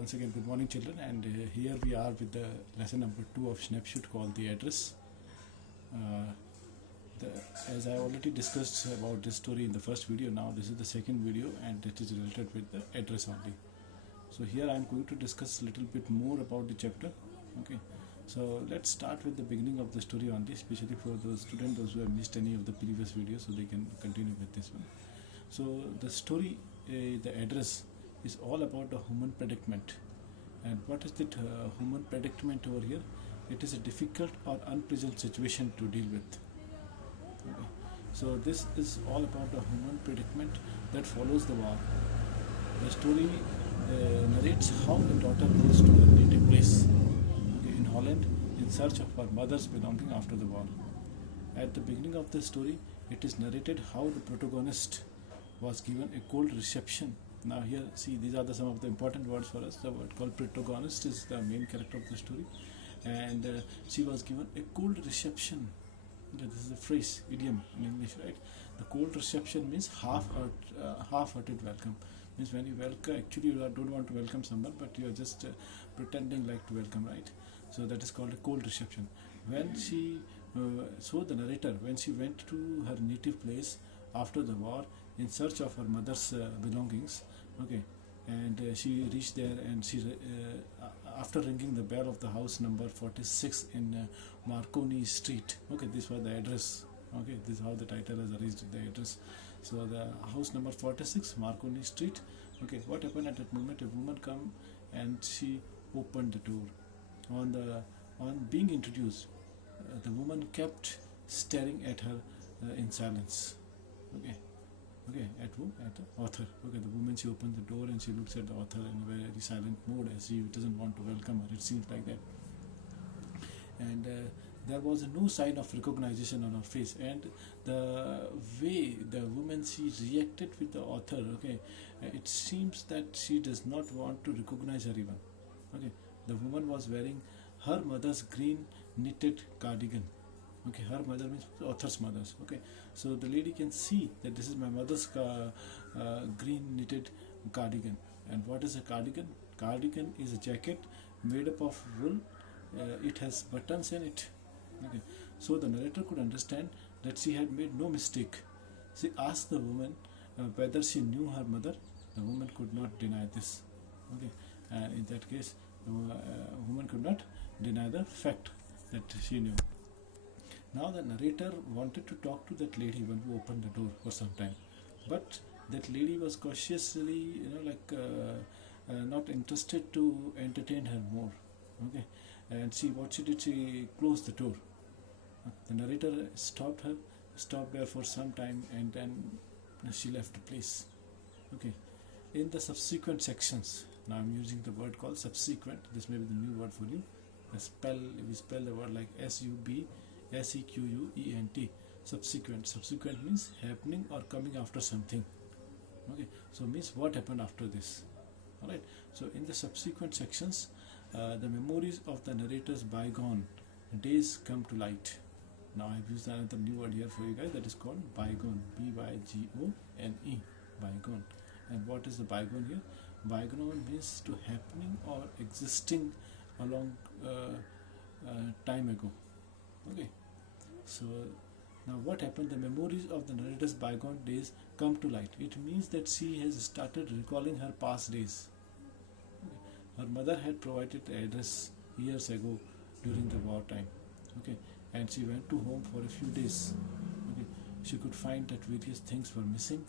Once again, good morning, children. And here we are with the lesson number 2 of Snapshot called the address. Uh, as I already discussed about this story in the first video, now this is the second video, and it is related with the address only. So here I am going to discuss a little bit more about the chapter. Okay. So let's start with the beginning of the story only, especially for those students who have missed any of the previous videos, so they can continue with this one. So the story, the address, is all about the human predicament. And what is that human predicament over here? It is a difficult or unpleasant situation to deal with. Okay. So this is all about the human predicament that follows the war. The story narrates how the daughter goes to her native place, okay, in Holland, in search of her mother's belonging after the war. At the beginning of the story, it is narrated how the protagonist was given a cold reception. Now here, see, these are some of the important words for us. The word called protagonist is the main character of the story, and she was given a cold reception. Okay, this is a phrase, idiom in English, right? The cold reception means half-hearted welcome. Means when you welcome, actually you don't want to welcome someone, but you are just pretending like to welcome, right? So that is called a cold reception. When she, so the narrator, when she went to her native place after the war in search of her mother's belongings, okay, and she reached there, and she after ringing the bell of the house number 46 in Marconi Street, okay, this was the address, okay, this is how the title has arranged the address. So the house number 46, Marconi Street, okay, what happened at that moment? A woman come and she opened the door. On being introduced, the woman kept staring at her in silence, okay. Okay, at whom? At the author. Okay, the woman, she opens the door and she looks at the author in a very silent mode, as she doesn't want to welcome her. It seems like that. And there was no sign of recognition on her face. And the way the woman, she reacted with the author, okay, it seems that she does not want to recognize her even. Okay, the woman was wearing her mother's green knitted cardigan. Okay, her mother means the author's mother's. Okay, so the lady can see that this is my mother's green knitted cardigan. And what is a cardigan? Cardigan is a jacket made up of wool. It has buttons in it. Okay, so the narrator could understand that she had made no mistake. She asked the woman whether she knew her mother. The woman could not deny this. Okay, and in that case, the woman could not deny the fact that she knew. Now the narrator wanted to talk to that lady when we opened the door for some time, but that lady was cautiously, not interested to entertain her more. Okay, and what she did, she closed the door. The narrator stopped there for some time, and then she left the place. Okay, in the subsequent sections, now I'm using the word called subsequent. This may be the new word for you. We spell the word like SEQUENT. Subsequent means happening or coming after something. Okay, so means what happened after this. Alright, so in the subsequent sections, the memories of the narrator's bygone days come to light. Now I've used another new word here for you guys, that is called bygone. BYGONE, bygone. And what is the bygone here? Bygone means to happening or existing a long time ago. Okay, so now what happened? The memories of the narrator's bygone days come to light. It means that she has started recalling her past days. Okay. Her mother had provided the address years ago during the wartime. Okay, and she went to home for a few days. Okay, she could find that various things were missing.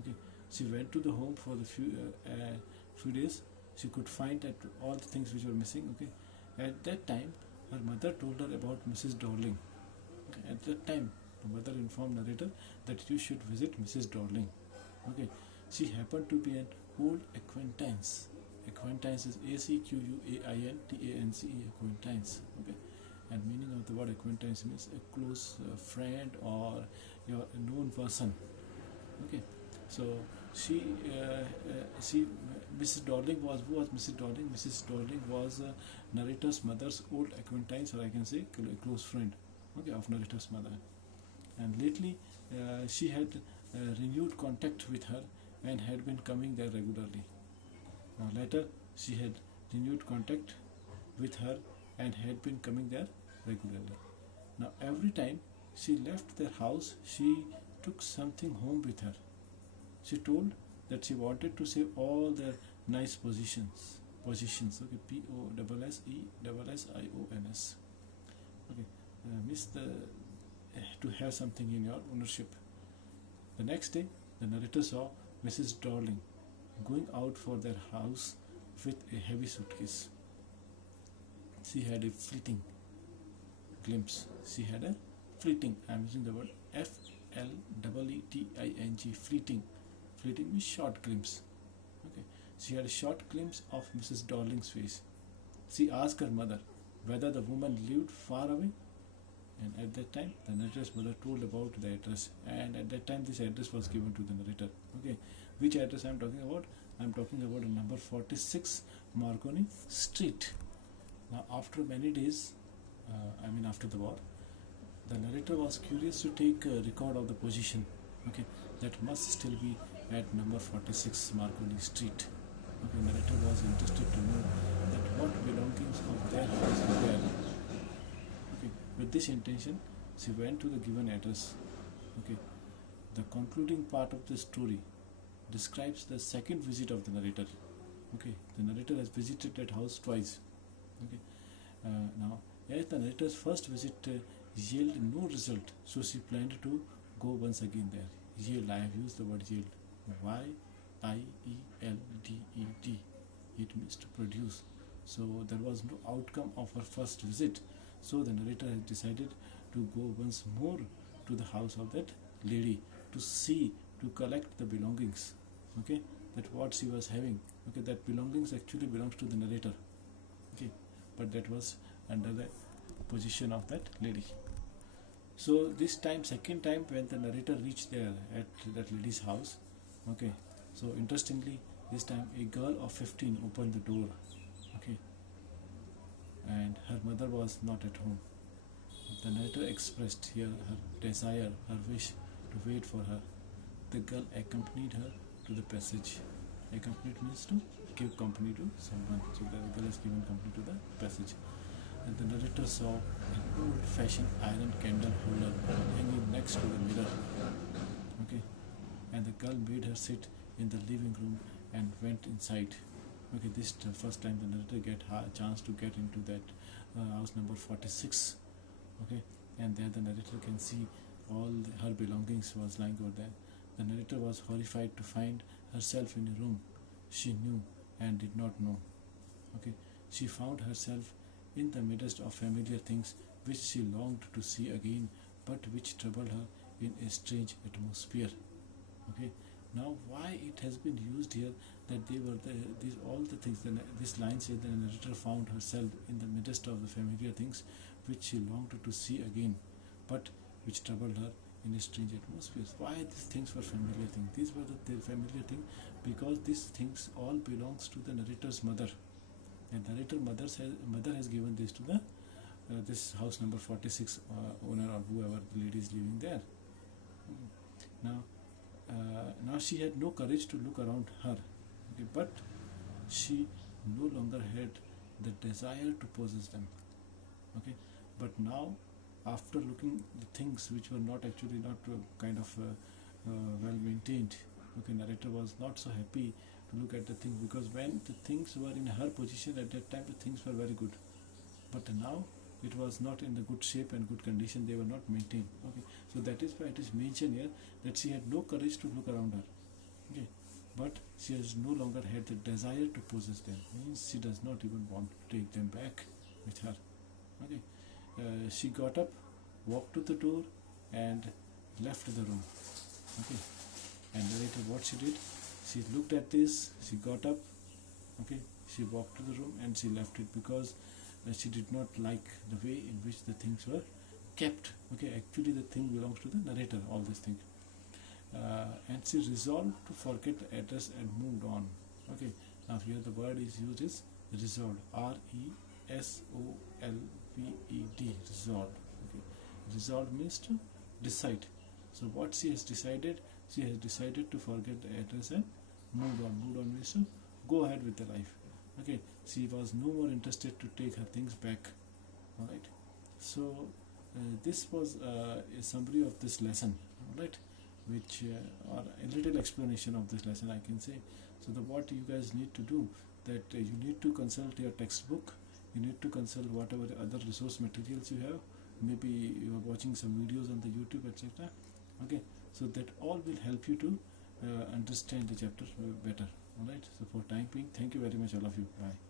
Okay, she went to the home for the few days. She could find that all the things which were missing. Okay, at that time, her mother told her about Mrs. Dorling. Okay. At that time, the mother informed narrator that you should visit Mrs. Dorling. Okay, she happened to be an old acquaintance. Acquaintance is ACQUAINTANCE, acquaintance. Okay, and meaning of the word acquaintance means a close friend or your known person. Okay, so Mrs. Dorling was, who was Mrs. Dorling? Mrs. Dorling was narrator's mother's old acquaintance, or I can say a close friend, okay, of narrator's mother. And lately she had renewed contact with her and had been coming there regularly. Now later she had renewed contact with her and had been coming there regularly. Now, every time she left their house, she took something home with her. She told that she wanted to save all their nice positions. Okay, POSSESSIONS. Okay, miss the to have something in your ownership. The next day, the narrator saw Mrs. Darling going out for their house with a heavy suitcase. She had a fleeting glimpse. She had a fleeting. I'm using the word FLEETING. Fleeting. Fleeting means short glimpse. Okay. She had a short glimpse of Mrs. Darling's face. She asked her mother whether the woman lived far away, and at that time the narrator's mother told about the address, and at that time this address was given to the narrator. Okay, which address I'm talking about? I'm talking about number 46 Marconi Street. Now, after many days, after the war, the narrator was curious to take a record of the position. Okay, that must still be at number 46 Marconi Street. Okay, narrator was interested to know that what belongings of their house were there. Okay, with this intention, she went to the given address. Okay, the concluding part of the story describes the second visit of the narrator. Okay, the narrator has visited that house twice. Okay, now as the narrator's first visit yielded no result, so she planned to go once again there. Yield, I have used the word yield. YIELDED. It means to produce. So there was no outcome of her first visit. So the narrator has decided to go once more to the house of that lady to see, to collect the belongings. Okay, that what she was having. Okay, that belongings actually belongs to the narrator. Okay, but that was under the position of that lady. So this time, second time, when the narrator reached there at that lady's house, okay, so interestingly, this time a girl of 15 opened the door, okay, and her mother was not at home. The narrator expressed here her desire, her wish to wait for her. The girl accompanied her to the passage. Accompanied means to give company to someone. So the girl has given company to the passage. And the narrator saw an old-fashioned iron candle holder hanging next to the mirror. Okay, and the girl made her sit in the living room and went inside. Okay, this the first time the narrator get a chance to get into that house number 46. Okay, and there the narrator can see all her belongings was lying over there. The narrator was horrified to find herself in a room she knew and did not know. Okay, she found herself in the midst of familiar things which she longed to see again, but which troubled her in a strange atmosphere. Okay, now why it has been used here that they were these all the things. This line says the narrator found herself in the midst of the familiar things which she longed to see again, but which troubled her in a strange atmosphere. Why these things were familiar things? These were the familiar thing because these things all belongs to the narrator's mother, and the narrator mother has given this to the this house number 46 owner or whoever the lady is living there. Now she had no courage to look around her, okay, but she no longer had the desire to possess them. Okay, but now after looking the things which were not actually not well maintained, okay, narrator was not so happy to look at the thing, because when the things were in her position at that time, the things were very good, but now it was not in the good shape and good condition. They were not maintained. Okay, so that is why it is mentioned here that she had no courage to look around her. Okay, but she has no longer had the desire to possess them. Means she does not even want to take them back with her. Okay, she got up, walked to the door, and left the room. Okay, and later what she did, she looked at this, she got up, okay, she walked to the room and she left it, because she did not like the way in which the things were kept. Okay, actually the thing belongs to the narrator, all these things. And she resolved to forget the address and moved on. Okay, now here the word is used is resolved, RESOLVED, resolved. Okay, resolved means to decide. So what she has decided to forget the address and moved on. Moved on means to go ahead with the life. Okay, she was no more interested to take her things back. All right. So this was a summary of this lesson. All right, which or a little explanation of this lesson, I can say. So what you guys need to do, that you need to consult your textbook, you need to consult whatever other resource materials you have, maybe you are watching some videos on the YouTube, etc. Okay, so that all will help you to understand the chapter better. All right, so for time being, thank you very much all of you. Bye.